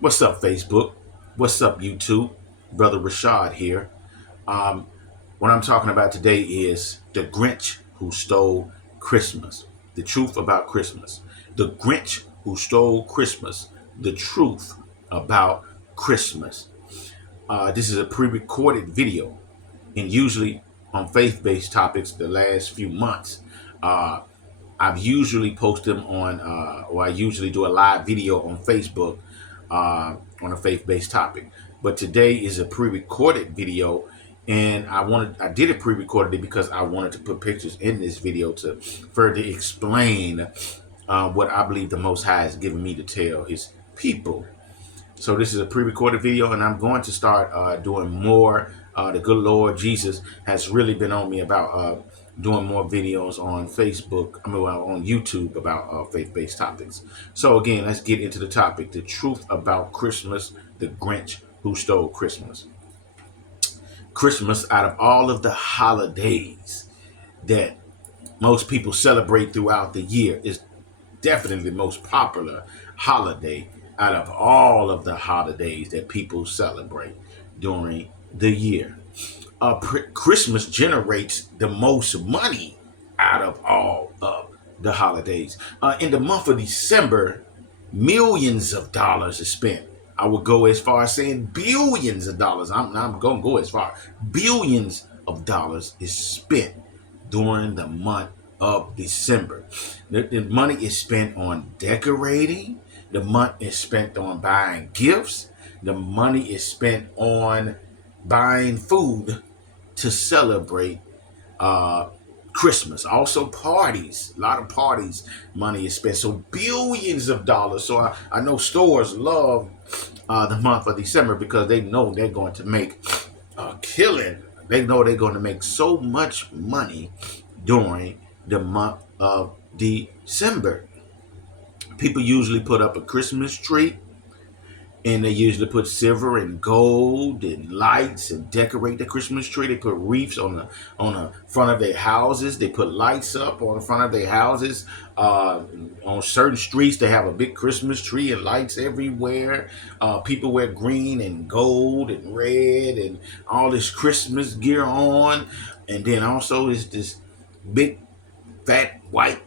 What's up, Facebook? What's up, YouTube? Brother Rashad here. Um, what I'm talking about today is the Grinch who stole Christmas. The truth about Christmas. The Grinch who stole Christmas. The truth about Christmas. This is a pre-recorded video, and usually on faith-based topics, the last few months, uh, I've usually post them on, or I usually do a live video on Facebook on a faith-based topic. But today is a pre-recorded video, and I did it pre-recorded it because I wanted to put pictures in this video to further explain what I believe the Most High has given me to tell His people. So this is a pre-recorded video, and I'm going to start doing more. The good Lord Jesus has really been on me about doing more videos on Facebook, on YouTube about faith-based topics. So again, let's get into the topic, the truth about Christmas, the Grinch who stole Christmas. Christmas, out of all of the holidays that most people celebrate throughout the year, is definitely the most popular holiday out of all of the holidays that people celebrate during the year. Christmas generates the most money out of all of the holidays. In the month of December, millions of dollars is spent. I would go as far as saying billions of dollars. I'm going to go as far. Billions of dollars is spent during the month of December. The money is spent on decorating. The money is spent on buying gifts. The money is spent on buying food to celebrate Christmas. Also parties, a lot of parties, money is spent. So billions of dollars. So I know stores love the month of December because they know they're going to make a killing. They know they're going to make so much money during the month of December. People usually put up a Christmas tree, and they usually put silver and gold and lights and decorate the Christmas tree. They put wreaths on the front of their houses. They put lights up on the front of their houses. On certain streets, they have a big Christmas tree and lights everywhere. People wear green and gold and red and all this Christmas gear on. And then also is this big, fat, white,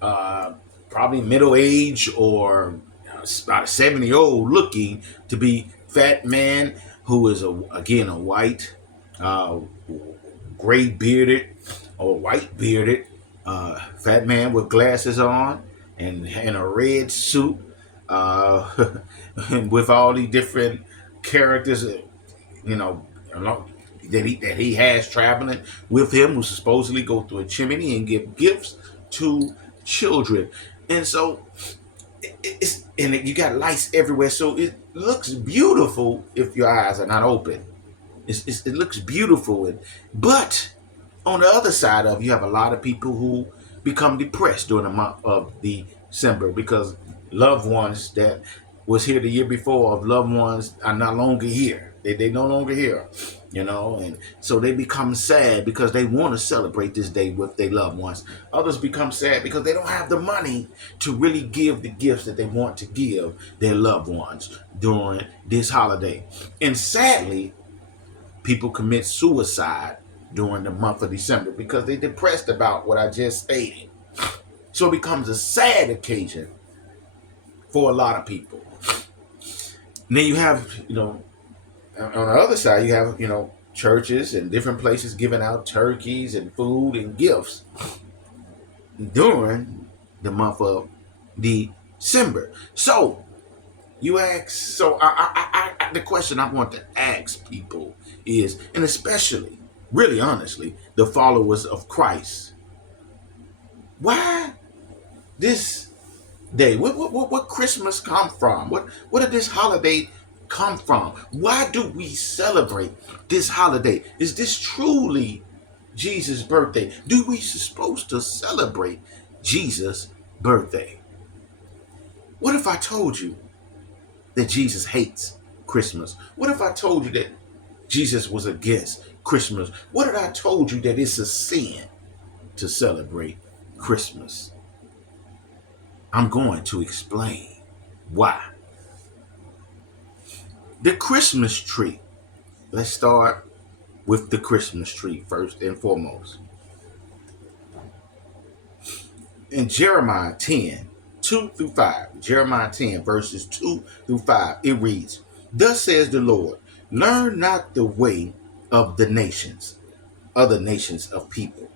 probably middle age or about 70-year-old looking to be fat man who is again a white, gray bearded or white bearded fat man with glasses on and a red suit, and with all these different characters, you know, that he has traveling with him, who supposedly go through a chimney and give gifts to children. And so it's, and you got lights everywhere, so it looks beautiful if your eyes are not open. It looks beautiful, but on the other side of, you have a lot of people who become depressed during the month of December because loved ones that was here the year before, of loved ones are no longer here. They no longer here, and so they become sad because they want to celebrate this day with their loved ones. Others become sad because they don't have the money to really give the gifts that they want to give their loved ones during this holiday. And sadly, people commit suicide during the month of December because they're depressed about what I just stated. So it becomes a sad occasion for a lot of people. And then you have, on the other side, you have, churches and different places giving out turkeys and food and gifts during the month of December. So you ask, the question I want to ask people is, and especially, really honestly, the followers of Christ, why this day? What Christmas come from? What did this holiday come from? Why do we celebrate this holiday? Is this truly Jesus' birthday? Do we supposed to celebrate Jesus' birthday? What if I told you that Jesus hates Christmas? What if I told you that Jesus was against Christmas? What if I told you that it's a sin to celebrate Christmas? I'm going to explain why. The Christmas tree. Let's start with the Christmas tree first and foremost. In Jeremiah 10, 2 through 5, Jeremiah 10, verses 2 through 5, it reads, "Thus says the Lord, learn not the way of the nations, other nations of people,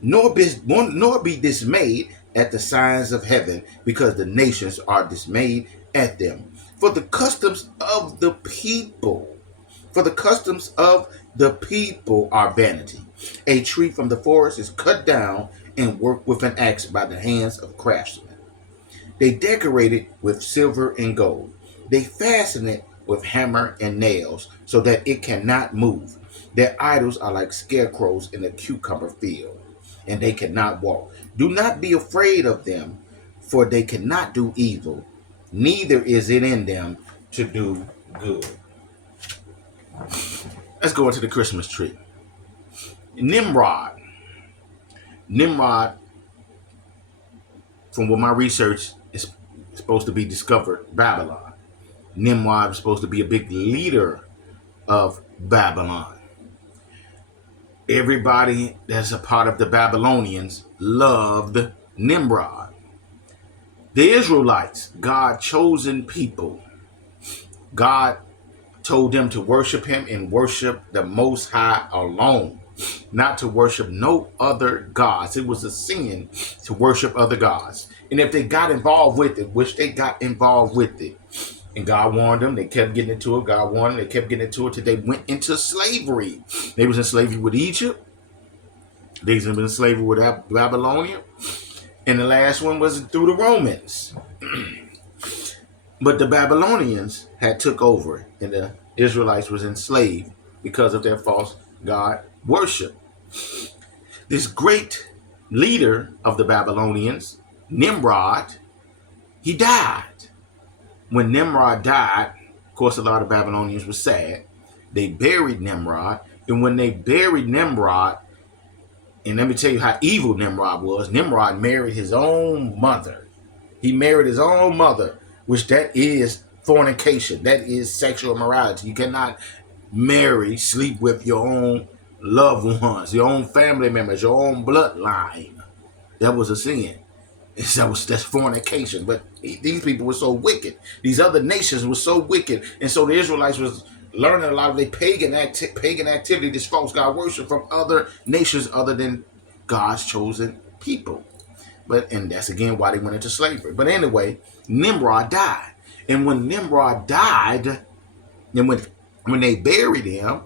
nor be dismayed at the signs of heaven, because the nations are dismayed at them. For the customs of the people, for the customs of the people are vanity. A tree from the forest is cut down and worked with an axe by the hands of craftsmen. They decorate it with silver and gold. They fasten it with hammer and nails so that it cannot move. Their idols are like scarecrows in a cucumber field, and they cannot walk. Do not be afraid of them, for they cannot do evil, neither is it in them to do good." Let's go into the Christmas tree. Nimrod. Nimrod, from what my research is supposed to be discovered, Babylon. Nimrod was supposed to be a big leader of Babylon. Everybody that's a part of the Babylonians loved Nimrod. The Israelites, God chosen people, God told them to worship him and worship the Most High alone, not to worship no other gods. It was a sin to worship other gods. And if they got involved with it, which they got involved with it, and God warned them, they kept getting into it. God warned them, they kept getting into it till they went into slavery. They was in slavery with Egypt. They was in slavery with Babylonia. And the last one was through the Romans. But the Babylonians had took over, and the Israelites was enslaved because of their false god worship. This great leader of the Babylonians, Nimrod, he died. When Nimrod died, of course, a lot of Babylonians were sad. They buried Nimrod, and when they buried Nimrod, and let me tell you how evil Nimrod was. Nimrod married his own mother. He married his own mother, which that is fornication. That is sexual immorality. You cannot sleep with your own loved ones, your own family members, your own bloodline. That was a sin. That's fornication. But these people were so wicked. These other nations were so wicked. And so the Israelites was learning a lot of their pagan activity, this false god worship from other nations other than God's chosen people. And that's again why they went into slavery. But anyway, Nimrod died. And when Nimrod died, and when they buried him,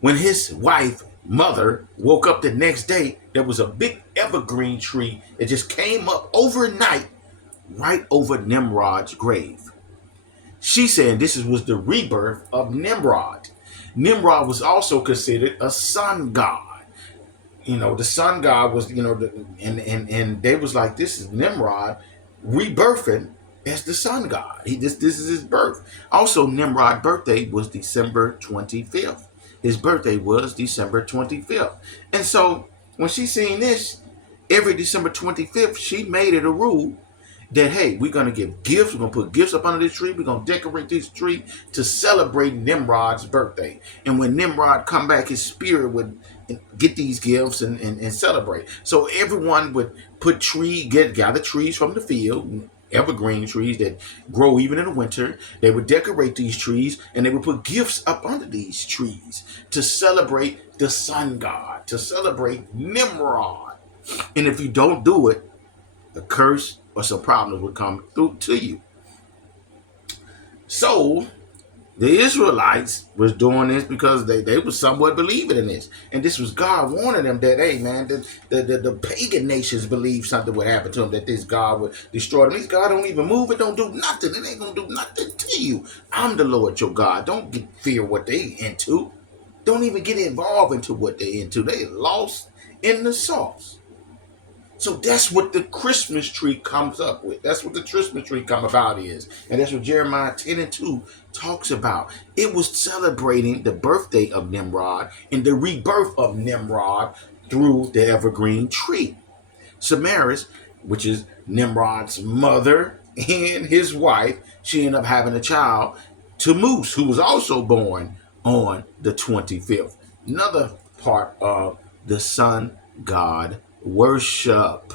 when his wife, mother, woke up the next day, there was a big evergreen tree that just came up overnight right over Nimrod's grave. She said this was the rebirth of Nimrod. Nimrod was also considered a sun god. The sun god was, and they was like, this is Nimrod rebirthing as the sun god. This is his birth. Also, Nimrod's birthday was December 25th. His birthday was December 25th. And so when she seen this, every December 25th, she made it a rule that, hey, we're going to give gifts. We're going to put gifts up under this tree. We're going to decorate this tree to celebrate Nimrod's birthday. And when Nimrod come back, his spirit would get these gifts and celebrate. So everyone would gather trees from the field, evergreen trees that grow even in the winter. They would decorate these trees and they would put gifts up under these trees to celebrate the sun god, to celebrate Nimrod. And if you don't do it, a curse or some problems would come through to you. So the Israelites was doing this because they were somewhat believing in this. And this was God warning them that, hey, man, the pagan nations believe something would happen to them, that this God would destroy them. This God don't even move. It don't do nothing. It ain't going to do nothing to you. I'm the Lord your God. Don't fear what they into. Don't even get involved into what they into. They lost in the sauce. So that's what the Christmas tree comes up with. That's what the Christmas tree come about is. And that's what Jeremiah 10 and 2 talks about. It was celebrating the birthday of Nimrod and the rebirth of Nimrod through the evergreen tree. Samaris, which is Nimrod's mother and his wife, she ended up having a child. Tammuz, who was also born on the 25th. Another part of the sun god worship.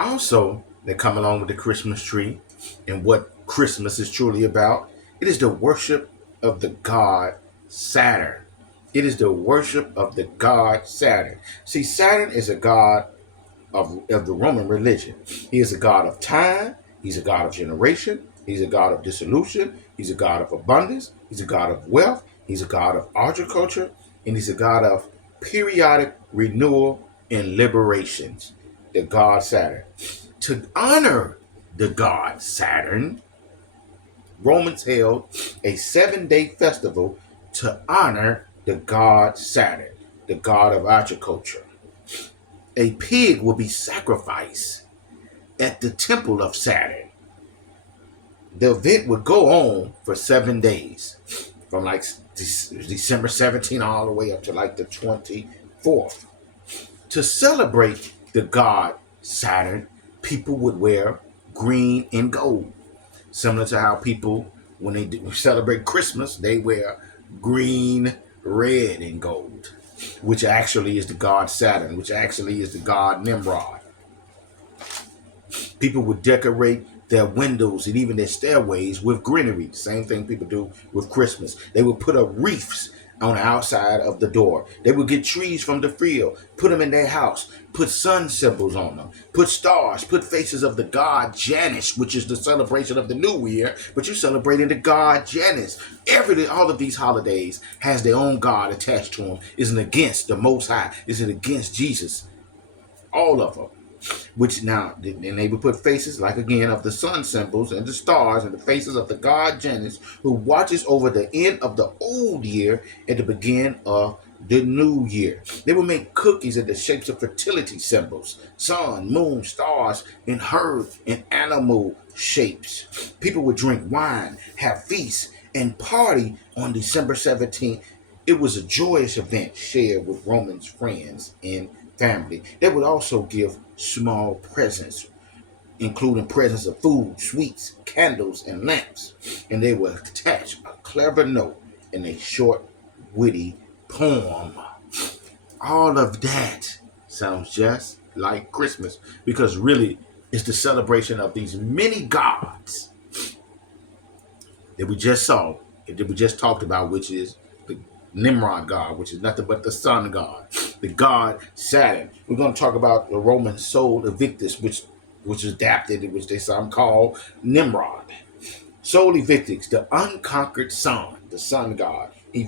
Also, they come along with the Christmas tree and what Christmas is truly about. It is the worship of the god Saturn. It is the worship of the god Saturn. See, Saturn is a god of the Roman religion. He is a god of time. He's a god of generation. He's a god of dissolution. He's a god of abundance. He's a god of wealth. He's a god of agriculture. And he's a god of periodic renewal and liberations. The god Saturn. To honor the god Saturn, Romans held a 7-day festival to honor the god Saturn, the god of agriculture. A pig will be sacrificed at the temple of Saturn. The event would go on for 7 days, from like December 17 all the way up to like the 24th. To celebrate the god Saturn, people would wear green and gold. Similar to how people, when they celebrate Christmas, they wear green, red, and gold, which actually is the god Saturn, which actually is the god Nimrod. People would decorate their windows and even their stairways with greenery. The same thing people do with Christmas. They would put up wreaths on the outside of the door. They would get trees from the field, put them in their house, put sun symbols on them, put stars, put faces of the god Janus, which is the celebration of the new year, but you're celebrating the god Janus. All of these holidays has their own god attached to them. Isn't against the Most High? Is it against Jesus? All of them. Which now, and they would put faces, like again, of the sun symbols and the stars and the faces of the god Janus, who watches over the end of the old year and the beginning of the new year. They would make cookies in the shapes of fertility symbols, sun, moon, stars, and herd and animal shapes. People would drink wine, have feasts, and party on December 17th. It was a joyous event shared with Romans friends and family. They would also give small presents, including presents of food, sweets, candles, and lamps. And they would attach a clever note and a short, witty poem. All of that sounds just like Christmas, because really it's the celebration of these many gods that we just saw, that we just talked about, which is the Nimrod god, which is nothing but the sun god, the god Saturn. We're going to talk about the Roman Sol Invictus, which is adapted, which they some call Nimrod. Sol Invictus, the unconquered sun, the sun god. The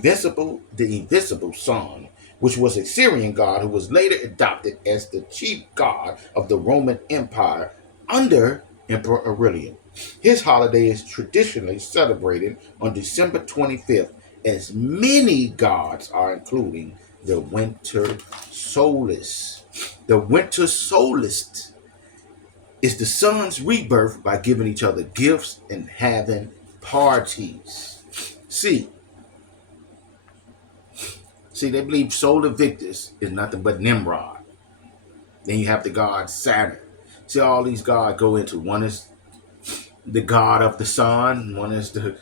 invisible sun, which was a Syrian god who was later adopted as the chief god of the Roman Empire under Emperor Aurelian. His holiday is traditionally celebrated on December 25th, as many gods are including the winter solstice. The winter solstice is the sun's rebirth by giving each other gifts and having parties. See, they believe Sol Invictus is nothing but Nimrod. Then you have the god Saturn. See, all these gods go into, one is the god of the sun, one is the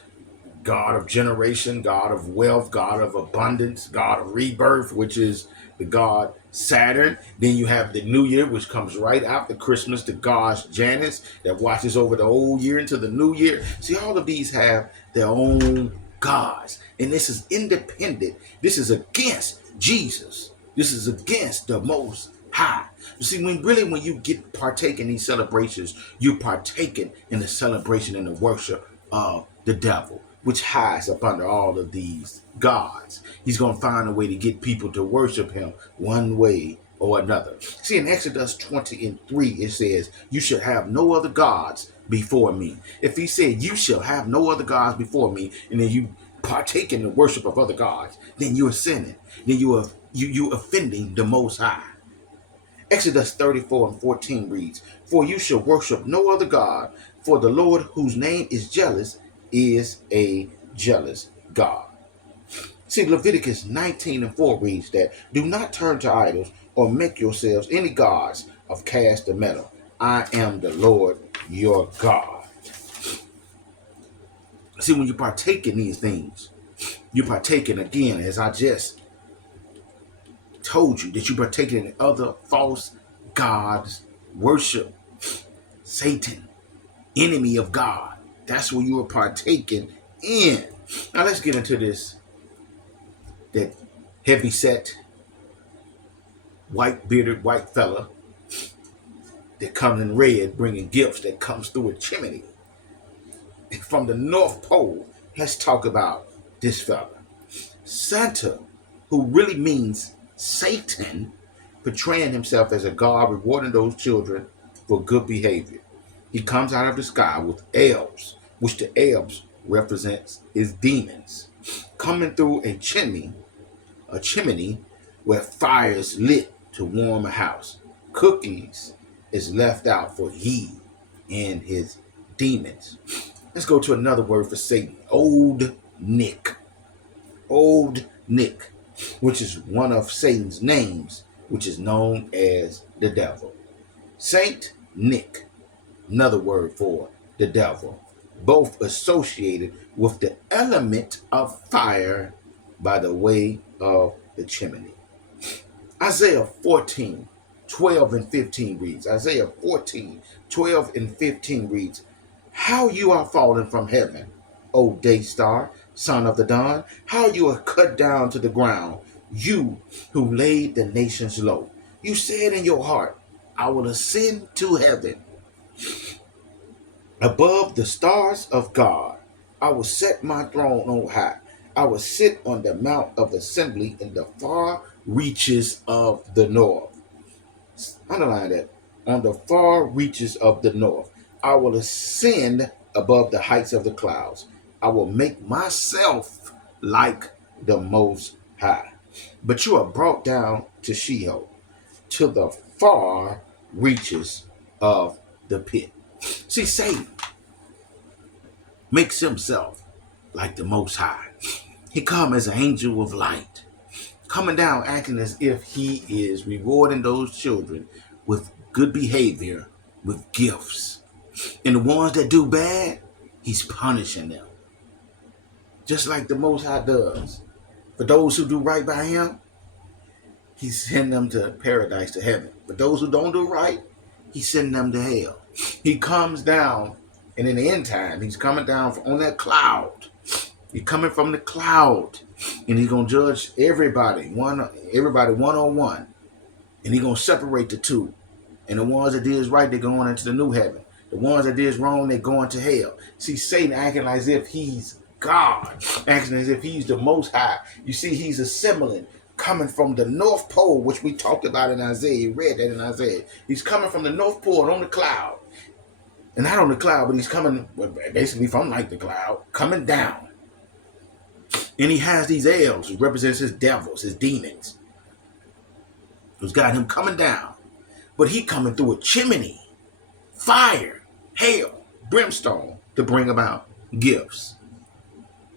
god of generation, god of wealth, god of abundance, god of rebirth, which is the god Saturn. Then you have the new year, which comes right after Christmas, the god Janus, that watches over the old year into the new year. See, all of these have their own gods, and this is independent. This is against Jesus. This is against the Most High. You see, when you get partake in these celebrations, you're partaking in the celebration and the worship of the devil, which hides up under all of these gods. He's going to find a way to get people to worship him one way or another. See, in Exodus 20:3, it says, you shall have no other gods before me. If he said, you shall have no other gods before me, and then you partake in the worship of other gods, then you are sinning. Then you are offending the Most High. Exodus 34:14 reads, for you shall worship no other God, for the Lord, whose name is jealous, is a jealous God. See, Leviticus 19:4 reads that, do not turn to idols or make yourselves any gods of cast or metal. I am the Lord your God. See, when you partake in these things, you partake in, again, as I just told you, that you partake in other false gods, worship, Satan, enemy of God. That's what you are partaking in. Now let's get into this, that heavy set, white bearded white fella that comes in red bringing gifts, that comes through a chimney from the North Pole. Let's talk about this fella. Santa, who really means Satan, portraying himself as a god, rewarding those children for good behavior. He comes out of the sky with elves, which the elves represents his demons, coming through a chimney where fire is lit to warm a house. Cookies is left out for he and his demons. Let's go to another word for Satan, Old Nick. Old Nick, which is one of Satan's names, which is known as the devil. Saint Nick, another word for the devil, both associated with the element of fire by the way of the chimney. Isaiah 14, 12 and 15 reads, Isaiah 14, 12 and 15 reads, how you are fallen from heaven, O day star, son of the dawn, how you are cut down to the ground, you who laid the nations low. You said in your heart, I will ascend to heaven. Above the stars of God, I will set my throne on high. I will sit on the mount of assembly in the far reaches of the north. Underline that. On the far reaches of the north. I will ascend above the heights of the clouds. I will make myself like the Most High. But you are brought down to Sheol, to the far reaches of the pit. See, Satan makes himself like the Most High. He comes as an angel of light, coming down acting as if he is rewarding those children with good behavior, with gifts. And the ones that do bad, he's punishing them. Just like the Most High does. For those who do right by him, he's sending them to paradise, to heaven. For those who don't do right, he's sending them to hell. He comes down, and in the end time, he's coming down on that cloud. He's coming from the cloud, and he's going to judge everybody one-on-one. And he's going to separate the two. And the ones that did right, they're going into the new heaven. The ones that did wrong, they're going to hell. See, Satan acting as if he's God, acting as if he's the Most High. You see, he's assembling, coming from the North Pole, which we talked about in Isaiah. You read that in Isaiah. He's coming from the North Pole on the cloud. And not on the cloud, but he's coming basically from like the cloud, coming down. And he has these elves, who represents his devils, his demons, who's got him coming down. But he coming through a chimney, fire, hail, brimstone, to bring about gifts.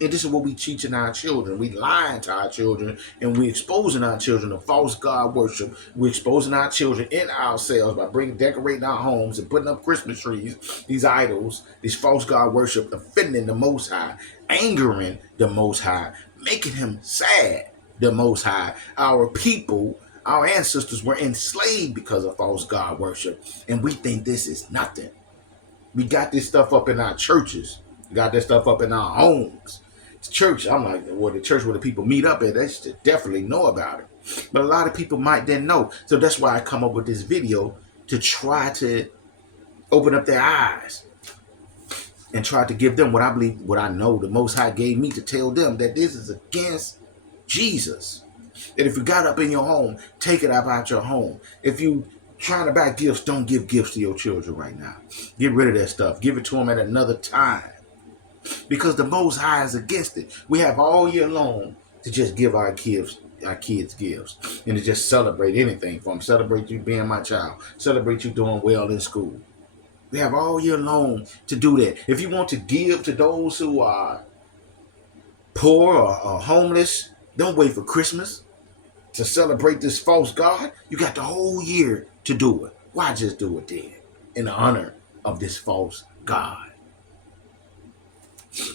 And this is what we teaching our children. We lying to our children, and we exposing our children to false God worship. We exposing our children in ourselves by decorating our homes and putting up Christmas trees, these idols, this false God worship, offending the Most High, angering the Most High, making him sad, the Most High. Our people, our ancestors were enslaved because of false God worship, and we think this is nothing. We got this stuff up in our churches. We got this stuff up in our homes. Church, I'm like, well, the church where the people meet up at, they should definitely know about it. But a lot of people might then know. So that's why I come up with this video, to try to open up their eyes and try to give them what I believe, what I know the Most High gave me to tell them, that this is against Jesus. That if you got up in your home, take it up out your home. If you trying to buy gifts, don't give gifts to your children right now. Get rid of that stuff. Give it to them at another time. Because the Most High is against it. We have all year long to just give our kids gifts, and to just celebrate anything from celebrate you being my child, celebrate you doing well in school. We have all year long to do that. If you want to give to those who are poor or homeless, don't wait for Christmas to celebrate this false God. You got the whole year to do it. Why just do it then in the honor of this false God?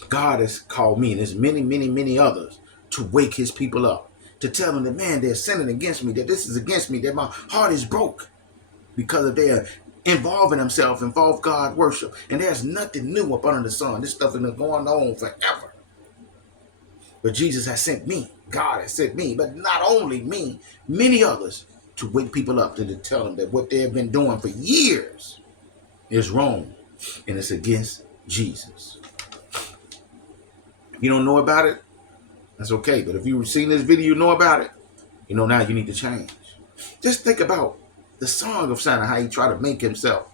God has called me, and there's many, many, many others, to wake his people up, to tell them that, man, they're sinning against me, that this is against me, that my heart is broke because of their involving themselves in false God worship. And there's nothing new up under the sun. This stuff has been going on forever. But Jesus has sent me. God has sent me, but not only me, many others, to wake people up, to tell them that what they have been doing for years is wrong, and it's against Jesus. If you don't know about it, that's okay. But if you've seen this video, you know about it, you know now you need to change. Just think about the song of Santa, how he tried to make himself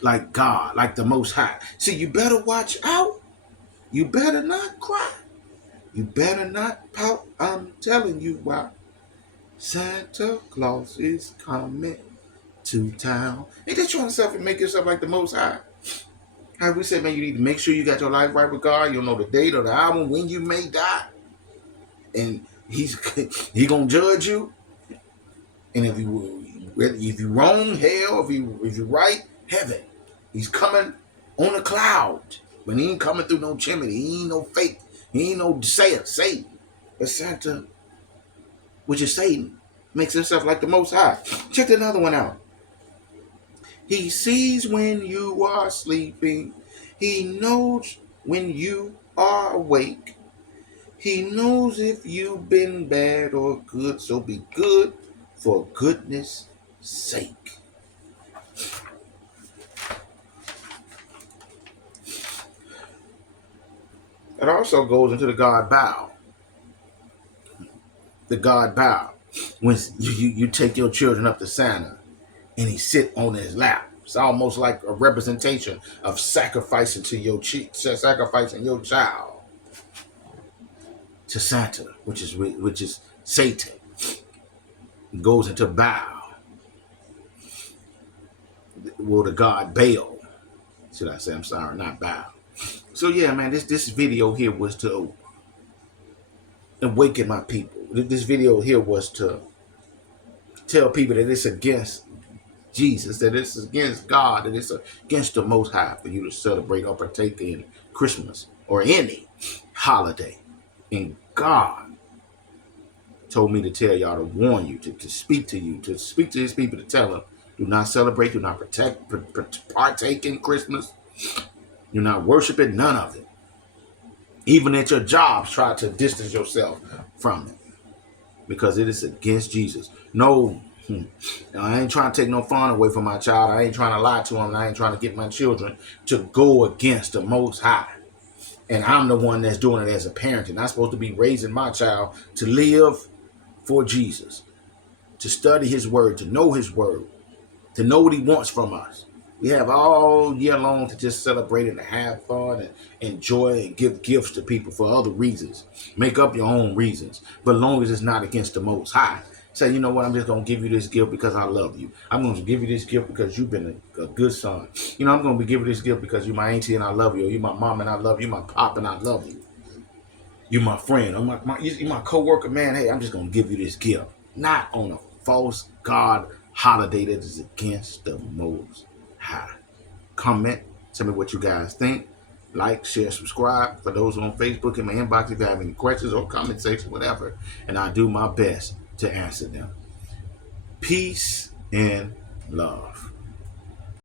like God, like the Most High. See, you better watch out. You better not cry. You better not pout. I'm telling you why. Santa Claus is coming to town. Ain't that trying to make yourself like the Most High? How we say, man, you need to make sure you got your life right with God. You don't know the date or the hour when you may die. And he gonna judge you. And if you wrong, hell. If you right, heaven. He's coming on a cloud. But he ain't coming through no chimney. He ain't no fake. He ain't no Satan. But Santa, which is Satan, makes himself like the Most High. Check another one out. He sees when you are sleeping. He knows when you are awake. He knows if you've been bad or good. So be good for goodness sake. It also goes into the God bow. The God bow. When you take your children up to Santa and he sit on his lap. It's almost like a representation of sacrificing your child to Santa, which is Satan. It goes into bow. Well, the God Baal. Should I say? I'm sorry, not bow. So yeah, man, this video here was to awaken my people. This video here was to tell people that it's against Jesus, that it's against God, that it's against the Most High for you to celebrate or partake in Christmas or any holiday. And God told me to tell y'all, to warn you, to speak to you, to speak to his people, to tell them, do not celebrate, do not partake in Christmas. Do not worship it, none of it. Even at your jobs, try to distance yourself from it, because it is against Jesus. No, I ain't trying to take no fun away from my child. I ain't trying to lie to him. And I ain't trying to get my children to go against the Most High. And I'm the one that's doing it as a parent. And I'm supposed to be raising my child to live for Jesus, to study his word, to know his word, to know what he wants from us. We have all year long to just celebrate and have fun and enjoy and give gifts to people for other reasons. Make up your own reasons. But as long as it's not against the Most High. Say, you know what, I'm just going to give you this gift because I love you. I'm going to give you this gift because you've been a good son. You know, I'm going to give you this gift because you're my auntie and I love you. Or you're my mom and I love you. You're my pop and I love you. You're my friend. You're my co-worker, man. Hey, I'm just going to give you this gift. Not on a false God holiday that is against the Most High. Comment. Tell me what you guys think. Like, share, subscribe. For those on Facebook, in my inbox, if you have any questions or comment section, whatever. And I do my best to answer them. Peace and love.